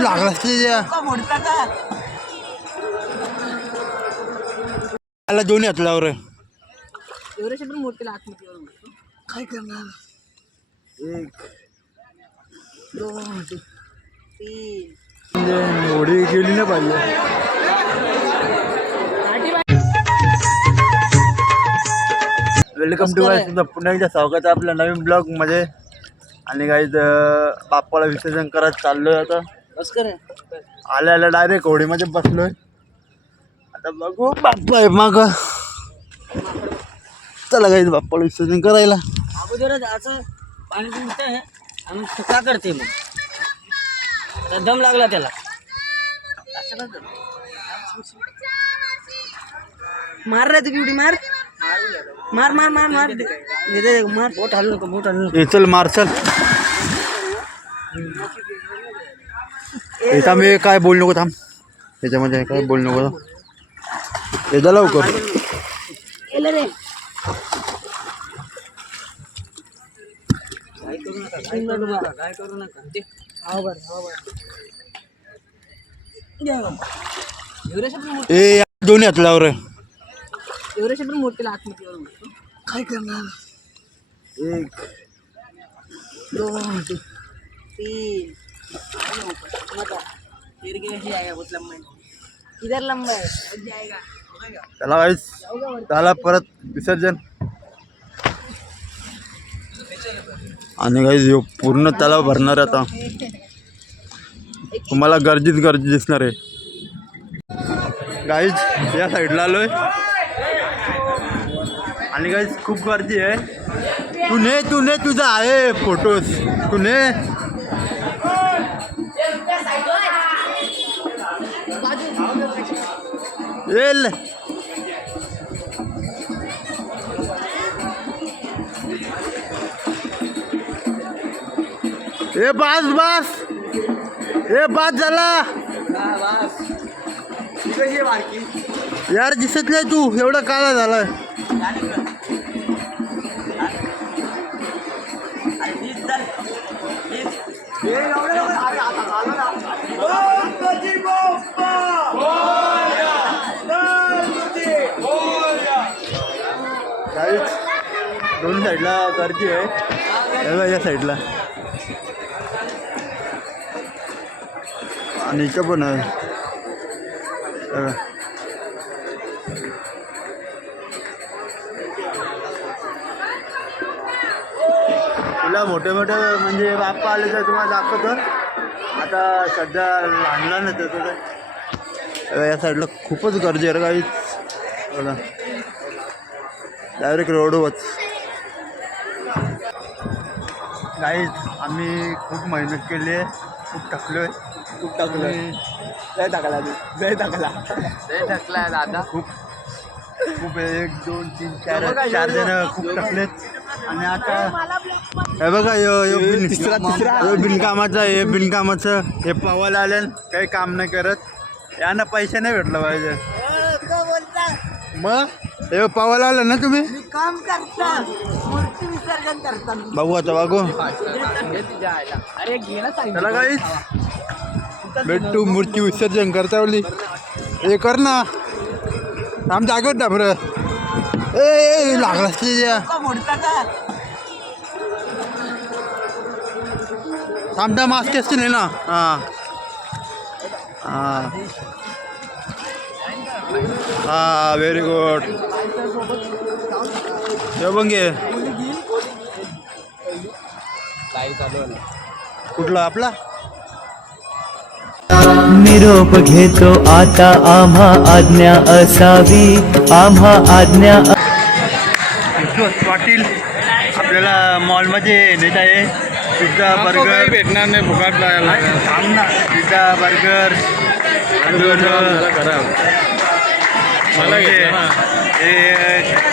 ए लागला त्याला दोन्ही हातल्यावर एवढ्याशा पण आतमध्ये काय करणार एक दोन तीन एवढी गेली ना पाहिजे वेलकम टू गाईज तुमचं पुन्हा एकदा स्वागत आहे आपल्या नवीन ब्लॉगमध्ये आणि गाईज बाप्पाला विसर्जन करत चाललोय आता बस कर आल्या आल्या डायरेक्ट होडीमध्ये बसलोय. आता बघू बाप्पा आहे मग. चला गाईज बाप्पाला विसर्जन करायला. अगोदरच असं पाणी तुमचं आणि सुका करते मग. दम लागला त्याला? मार रे तू उडी मार. मार मार मार मार. मार. बोट हलू नको बोट हलू नको. चल मार चल. हे थांब काय बोल नको थांब. त्याच्यामध्ये काय बोल नको येदा लवकर. ए दोन्ही हातला रे. एवढ्याशा पण मोठ्याला आतमध्ये काय करणार एक. दोन तीन इधर लंबा है। त्याला त्याला परत विसर्जन. आणि काही पूर्ण तलाव भरणार आहे आता. तुम्हाला गर्दीच गर्दी दिसणार आहे. गाईज या साईडला आलोय. आणि गाईज खूप गर्दी आहे. तू ने तू ने तुझा आहे फोटोज तू ने. येल ए बास बास. ए बास झाला. यार दिसत नाही तू. एवढा काळा झाला. काहीच दोन साईडला गर्दी आहे. या साईडला. आणि इथं पण आहे. तुला मोठे मोठे म्हणजे बाप्पा आले तर तुम्हाला दाखवतो. आता सध्या लहान लहान येतं तर. या साईडला खूपच गर्दी आहे रे काहीच बघा डायरेक्ट रोडवरच गाईज आम्ही खूप मेहनत केली आहे. खूप टाकलोय खूप टाकलोय लय टाकला लय टाकला थकला दादा. खूप खूप एक दोन तीन चार चार जण खूप टाकलेत आणि आता हे बघा यो यो बिन यो बिनकामाचं हे बिनकामाचं हे पवायला आल्यान काही काम नाही करत. यांना पैसे नाही भेटलं पाहिजे. मग? हे पवायला आलं ना तुम्ही? काम करता. मूर्ती विसर्जन करता बघू आता बघू. अरे घे ना सांगितलं त्याला काहीच भेटू मूर्ती विसर्जन करता बोली हे कर ना. आम जागत ना बरं. ए, ए लागला मोडता का? थांबता मास्क असतील ना. हां. हां. हां व्हेरी गुड घे कुठला आपला? निरोप घेतो आता आम्हा आज्ञा असावी आम्हा आज्ञा पाटील आपल्याला मॉलमध्ये नेत आहे. Pizza burger. भेटणार नाही फुकाट थांब ना पिझ्झा बर्गर मला ना. हे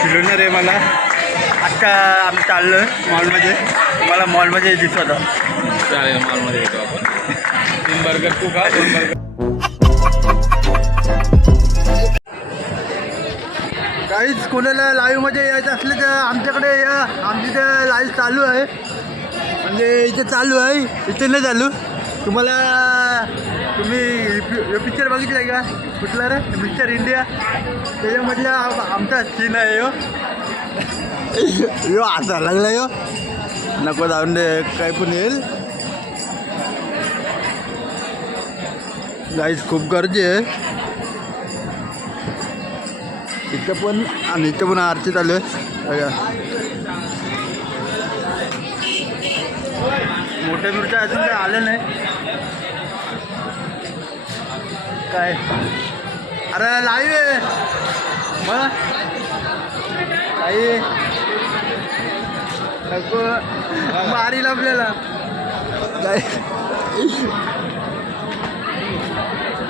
खिलोनर आहे मला. आत्ता आम्ही चाललो आहे मॉलमध्ये. मला मॉलमध्ये दिसत चालेल मॉलमध्ये येतो आपण. तीन बर्गर तू खा दोन बर्गर काहीच कोणाला लाईव्हमध्ये यायचं असलं तर आमच्याकडे या. आमची इथं लाईव्ह चालू आहे. म्हणजे इथे चालू आहे. इथे नाही चालू. तुम्हाला तुम्ही हे पिक्चर बघितलं का? कुठला रे? मिस्टर इंडिया त्याच्यामधला आमचा सीन आहे यो. यो आता लागला यो. नको जाऊन दे काय पण येईल. गाईज खूप गर्दी आहे. इथं पण आणि इथं पण आरती चालू आहे. मोठ्या मूर्त्या अजून काही आलं नाही. काय? अरे लाईव आहे मग आई. नको. मारील आपल्याला.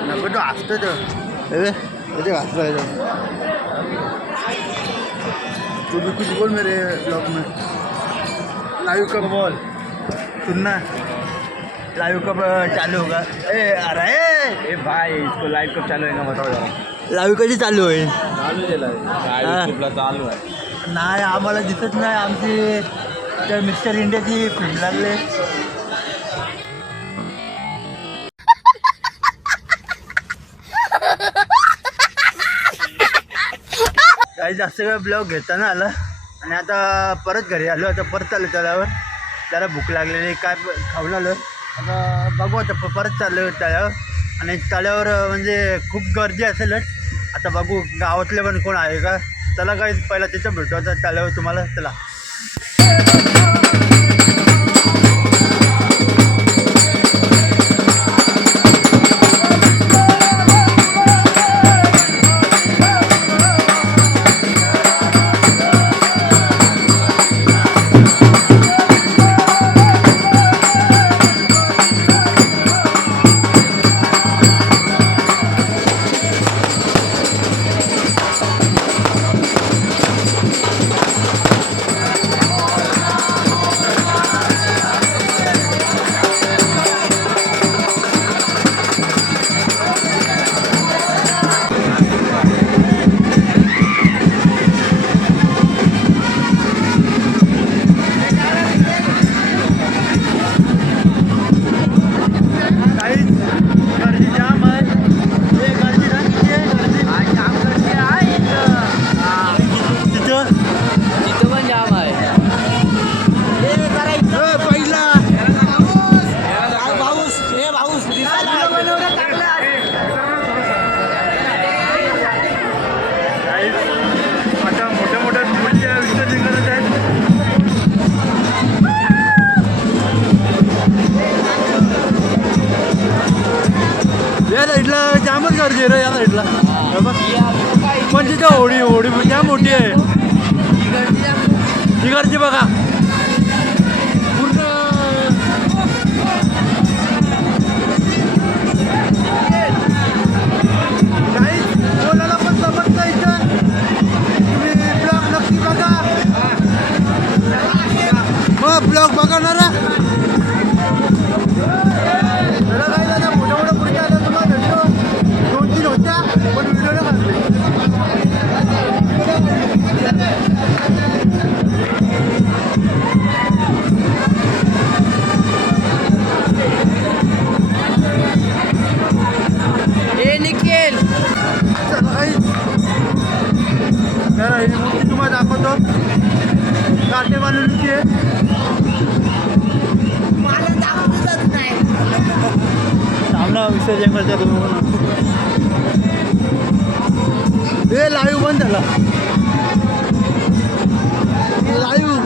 नको तो हसतो तो. ते हसतो तो. तू भी कुछ बोल मेरे ब्लॉग में. लाइव कब बोल. सुनना लाइव कब चालू होगा? ए अरे ए भाई इसको लाइव कब चालू आहे ना बताओ जरा। लाईव्ह कधी चालू होईल चालू केलं चालू आहे नाही आम्हाला दिसत नाही आमची त्या मिस्टर इंडियाची फिल्म लागले काही जास्त वेळ ब्लॉग घेताना आला. आणि आता परत घरी आलो आता परत आलो तळ्यावर जरा भूक लागलेली काय खाऊन आलो आता बघू आता प- परत चाललो तळ्यावर. आणि तळ्यावर म्हणजे खूप गर्दी असेलच आता बघू गावातले पण कोण आहे का? चला काय पहिला तिथं भेटू. आता तळ्यावर तुम्हाला चला. साईडला. हे बघ. पण तिथं होडी होडी जाम मोठी आहे. तिकडची बघा. आहे सामना विसर्जन करते तुम्ही हे लाईव्ह बंद झाला. लाईव्ह.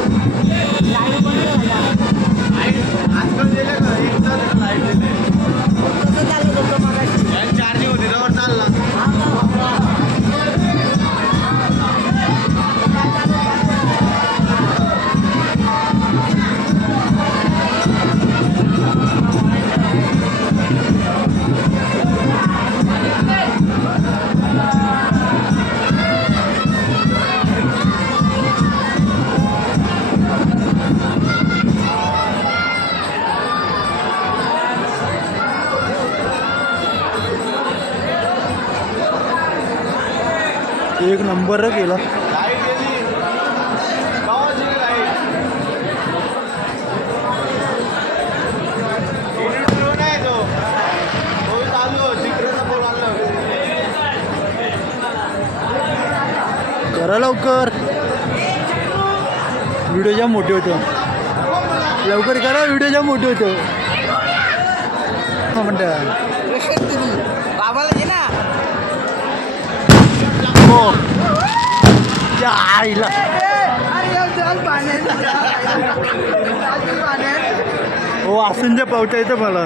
एक नंबर केला करा लवकर. व्हिडिओ जाम मोठे होतो लवकर करा व्हिडिओ जाम मोठे होतो म्हणतात आईला हो असून जे पावता येतं मला.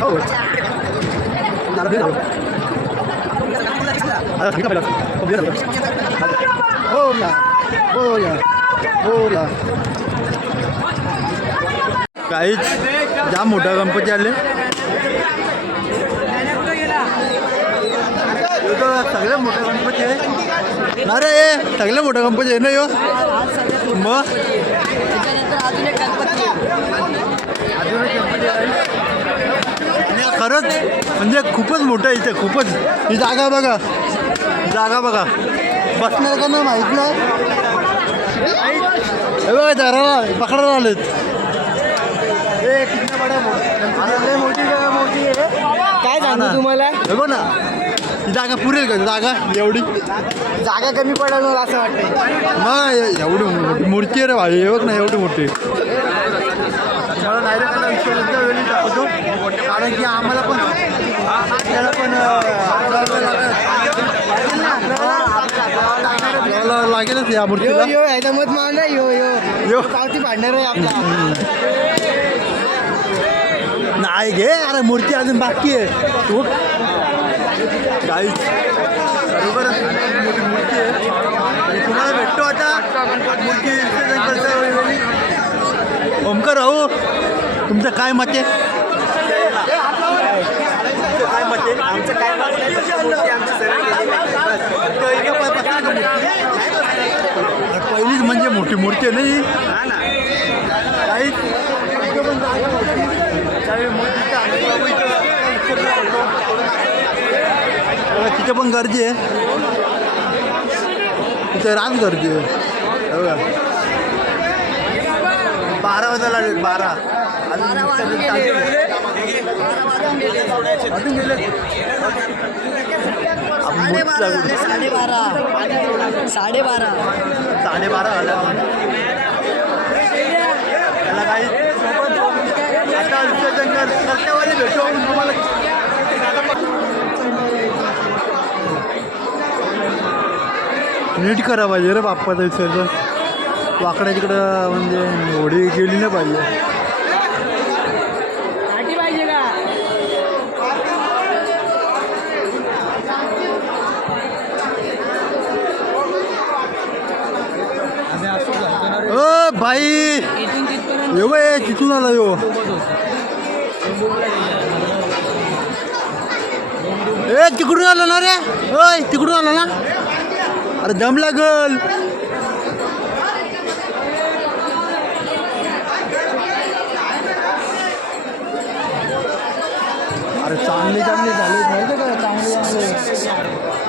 हो. हो ना हो ना हो ना काहीच. जाम मोठा गणपती आले. ह्यो तर सगळ्यात मोठा गणपती आहे. ना रे हे सगळ्यात मोठा गणपती आहे ना यो? मग? अजून एक गणपती आहे. आणि हा खरंच म्हणजे खूपच मोठं आहे इथे खूपच. ही जागा बघा. जागा बघा. बसणार का ना माहीत नाही. बघा जरा पकडायला आलेत. ए, काय सांगू. तुम्हाला? हे बघ ना. जागा पुरेल का? जागा? एवढी? जागा कमी पडेल मला असं वाटतं मग एवढी मोठी मूर्ती आहे रे भाई. हे बघ ना एवढी मोठी. मला वेळी कारण की आम्हाला पण आपल्याला पण अं, आपल्याला लागेलच या मूर्तीला. यो ह्याचा मत मान यो यो. यो. पावती भांडणार आहे आपला. नाही घे अरे मूर्ती अजून बाकी आहे. काहीच बरोबर. मोठी मूर्ती आहे. आणि तुम्हाला भेटतो आता? मूर्ती करता. ओमकार भाऊ तुमचं काय मत आहे? काय मत आहे? आमचं काय मत आहे? अरे पहिलीच म्हणजे मोठी मूर्ती आहे ना ही? काहीच इथं पण जागा होती. त्यावेळी मूर्तीचं आम्ही बाबू इथं विसर्जन करतो. बघा, तिथे पण गर्दी आहे. तिथे रात गर्दी आहे. बघा. बारा वाजायला लागले बारा. अजून गेले. साडेबारा साडेबारा. साडेबारा. त्याला काही आता विसर्जन भेटू आपण तुम्हाला. नीट करा पाहिजे रे बाप्पाचं विसर्जन वाकड्या तिकडं म्हणजे होडी गेली नाही पाहिजे. भाई यो ये तिथून आला यो? ए तिकडून आला ना रे? ओय तिकडून आला ना? अरे दम लागल. अरे चांगले चांगले झाले माहिती का? चांगले चांगले